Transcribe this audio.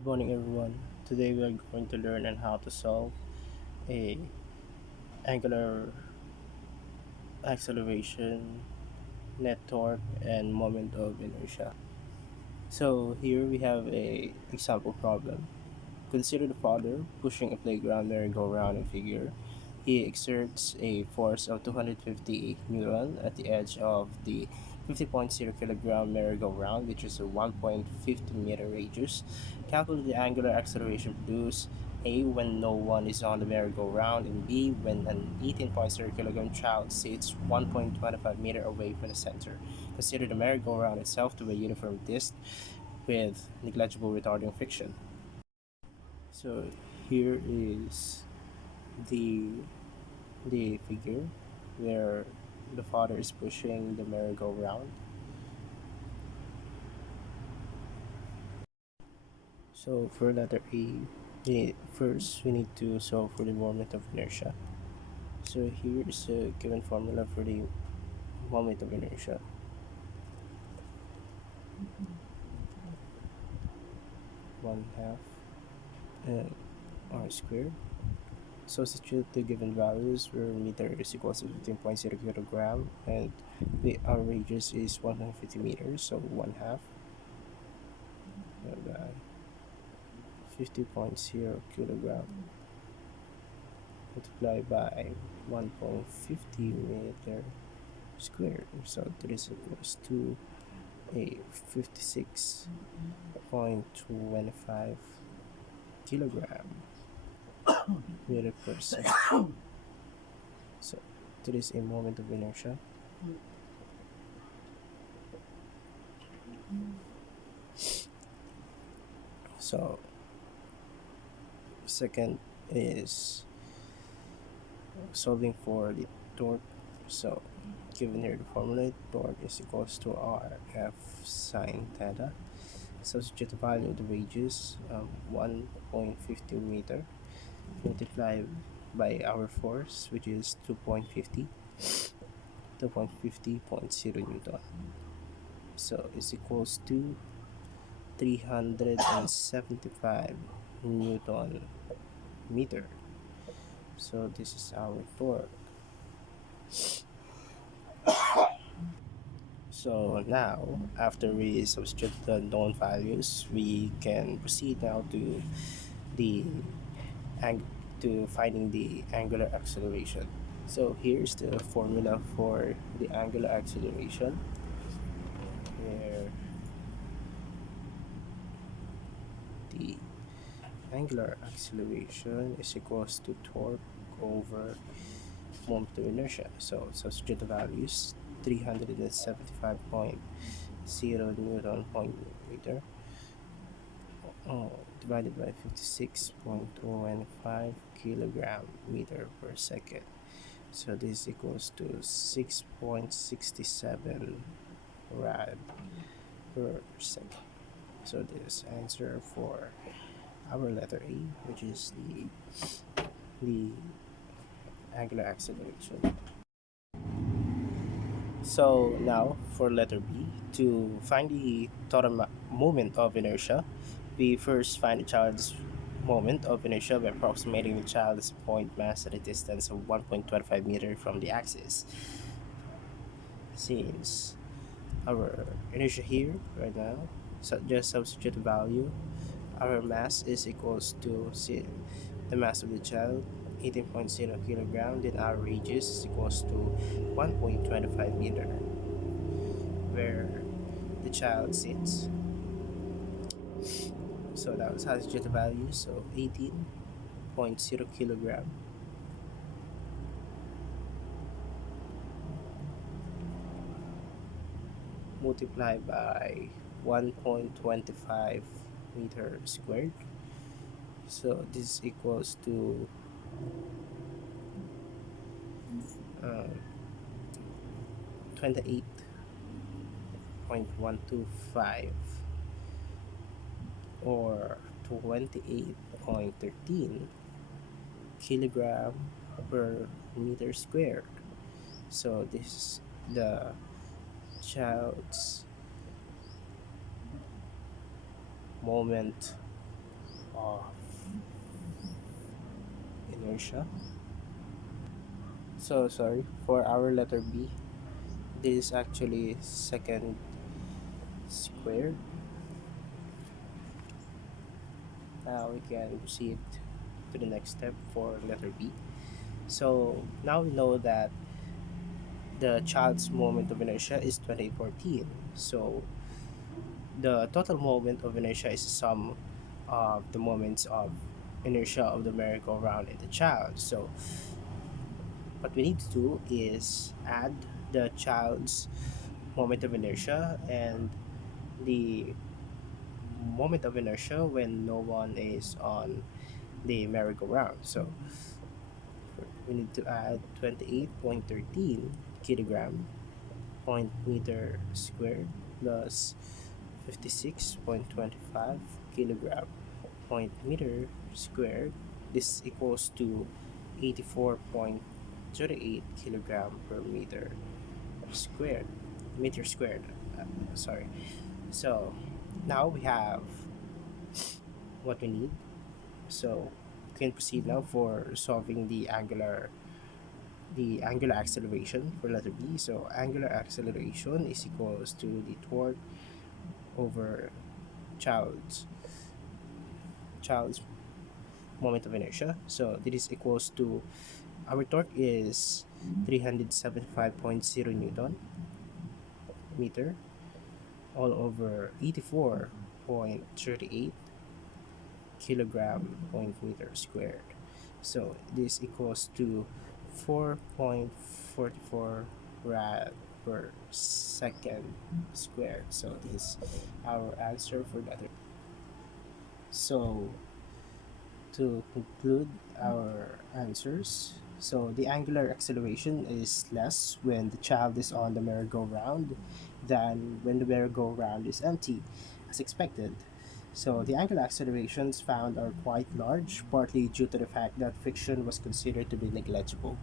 Good morning, everyone. Today we are going to learn on how to solve a angular acceleration, net torque, and moment of inertia. So here we have a example problem. Consider the father pushing a playground merry-go-round in figure. He exerts a force of 250 newton at the edge of the 50.0 kilogram merry-go-round, which is a 1.50 meter radius. Calculate the angular acceleration produced, A, when no one is on the merry-go-round, and B, when an 18.0 kilogram child sits 1.25 meter away from the center. Consider the merry-go-round itself to be a uniform disk with negligible retarding friction. So here is the the figure where the father is pushing the merry-go-round. So for letter A, first we need to solve for the moment of inertia. So here is a given formula for the moment of inertia. 1/2 r squared. Substitute the given values where meter is equal to 15.0 kilogram and our radius is 150 meters, so 1/2 by 50.0 kilogram multiplied by 1.50 meter squared. So this equals to a 56.25 kilogram meter per second. So that is a moment of inertia. So second is solving for the torque. So given here the formula, torque is equals to Rf sine theta. Substitute the value of the radius, 1.50 meter, multiplied by our force, which is 2.50, 2.50.0 newton. So it's equals to 375 newton meter. So this is our torque. So now, after we substitute the known values, we can proceed now to the to finding the angular acceleration. So here's the formula for the angular acceleration. Where the angular acceleration is equals to torque over moment of inertia. So substitute the values: 375.0 newton point meter divided by 56.25 kilogram meter per second. So this equals to 6.67 rad per second. So this answer for our letter A, which is the angular acceleration. So now for letter B, to find the total moment of inertia, we first find the child's moment of inertia by approximating the child's point mass at a distance of 1.25 meter from the axis. Since our inertia here right now, so just substitute the value. Our mass is equals to the mass of the child, 18.0 kilogram, then our radius is equals to 1.25 meter where the child sits. So that was substitute the value, so 18.0 kilogram multiplied by 1.25 meter squared. So this equals to 28.125 or 28.13 kilogram per meter squared. So this is the child's moment of inertia. So sorry for our letter B. This is actually second squared. Now we can proceed to the next step for letter B. So now we know that the child's moment of inertia is 2814. So the total moment of inertia is the sum of the moments of inertia of the merry-go-round and the child. So what we need to do is add the child's moment of inertia and the moment of inertia when no one is on the merry-go-round. So we need to add 28.13 kilogram point meter squared plus 56.25 kilogram point meter squared. This equals to 84.38 kilogram per meter squared. Sorry. So now we have what we need. So we can proceed now for solving the angular acceleration for letter B. So angular acceleration is equals to the torque over child's moment of inertia. So this is equals to, our torque is 375.0 newton meter all over 84.38 kilogram point meter squared. So this equals to 4.44 rad per second squared. So this is our answer for letter. So to conclude our answers, so the angular acceleration is less when the child is on the merry-go-round than when the merry-go-round is empty, as expected. So the angular accelerations found are quite large, partly due to the fact that friction was considered to be negligible.